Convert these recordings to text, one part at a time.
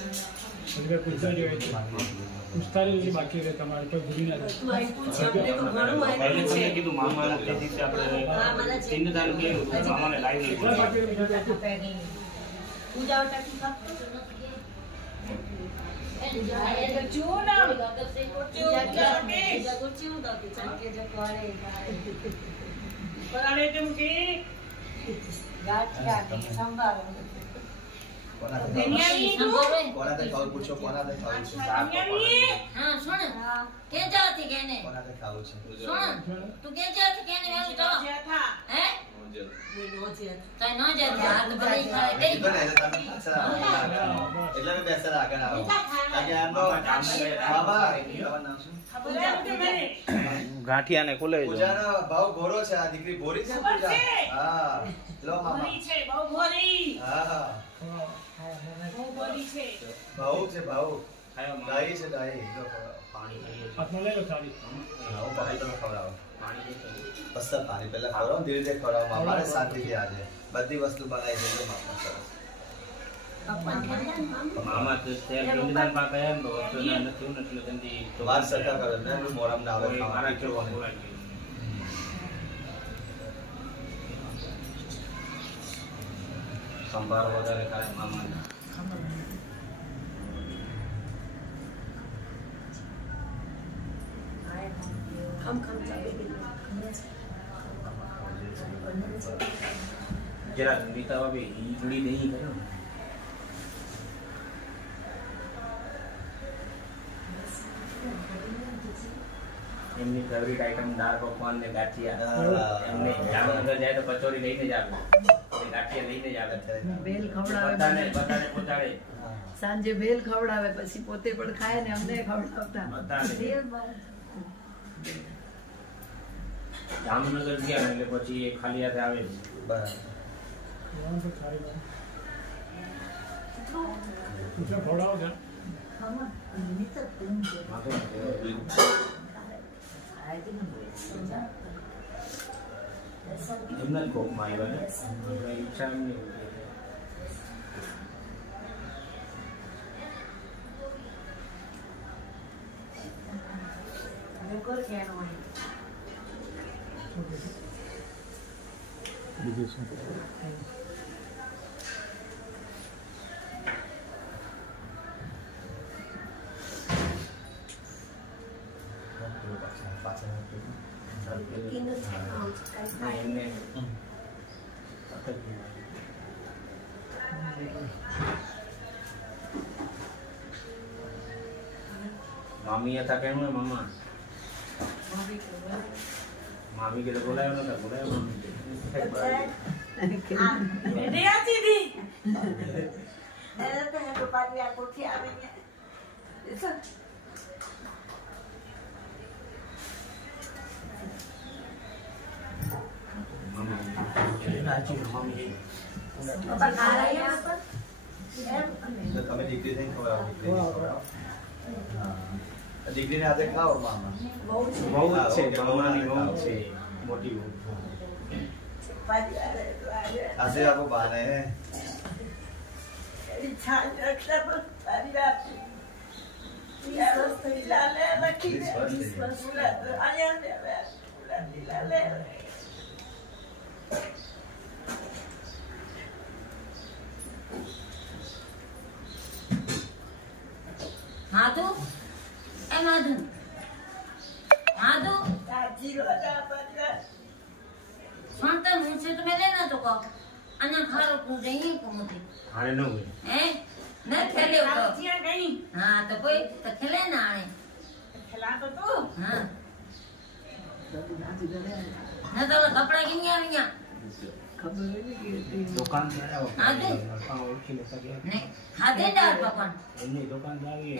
એટલે પૂછવા જોઈએ પૂછતા રહેજો બાકી રહે તમારે કોઈ ભૂલી ના તું આઈ પૂછે આપણે તો ઘણું આવી છે કીધું મામાના તે દિવસે આપણે પિંડદાન કર્યું મામાને લાવી પૂજા ટાકી ખાતો ગાંઠિયા ને ખોલે પૂજાનો ભાવ ભોરો છે આ દીકરી ભોરી છે પૂજા હા લો મામા ભોરી છે બહુ ભોરી હા બહુ ભોરી છે ભાવ છે ભાવ ગાઈ છે ગાઈ લો પાણી હાથમાં લઈ લો થાળી હું પાણી તમે ખવડાવો પાણી બસ પાણી પહેલા ખવડાવો ધીરે ધીરે ખવડાવો મામાને શાંતિથી આજે બધી વસ્તુ બનાવી દેજો મામા સરસ મામા તો પિંડદાન માં ગયા ને તો નથી એટલે જલ્દી તો વાત સરખા કરો ને મોરમ ના આવે મારા કેવો બોલાય સંભાર વધારે ખાય મામાને जरा नीता भाभी इडली नहीं करो એમની ફેવરિટ આઈટમ દાળ પકવાન ને ગાંઠિયા એમને જામનગર જાય તો કચોરી લઈને જ આવે ગાંઠિયા લઈને જ આવે બેલ ખવડાવે બધાને પહોંચાડે સાંજે બેલ ખવડાવે પછી પોતે પણ ખાય ને અમને ખવડાવતા જામનગર ગયા એટલે પછી એ ખાલી હાથે આવે બરાબર ખવડાવો છે એમના જ કોકમાં આવ્યા ને ઈચ્છા એમની બીજું શું मामी था कहूँ मामा मामी के तो बोलाया ना था बोलाया मामी મેરે આતી દી તો હે તો પાડી આ કોઠી આવી ને એસા તો તમે દીકરી થઈને ખવડાવો દીકરીને આજે ખાઓ મામા બહુ છે મામાની બહુ છે મોટી બહુ આજે આપકો બહાને હે છાન રક્ષા પર પાડી આપી લાલે લખી આયા ને લાલે माधु ए माधु माधु जीरो का पर सुनता मुझसे तो मिले ना तो को अन्ना खारो को जाइए को मुझे आने न हुए हैं न खेले तो जिया गई हां तो कोई तो खेले ना आने खिला तो तू हां न तो कपड़ा किन गया दुकान से आया आगे ओळखी लेता गया नहीं खाते दाल पकवान એમની દુકાન આવી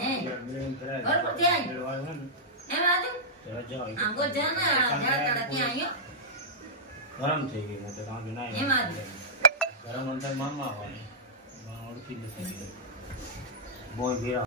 બ્લેમ કરાય घर पर क्या है મેળવાયો ને ए माधु તો જાઓ हमको जाना है तड़ा क्या आयो ગરમ થઈ ગઈ ને તો કામ ના એમાં જ. ગરમ અંદર મામા હોય ઓળખી લેતા બોય ભેરા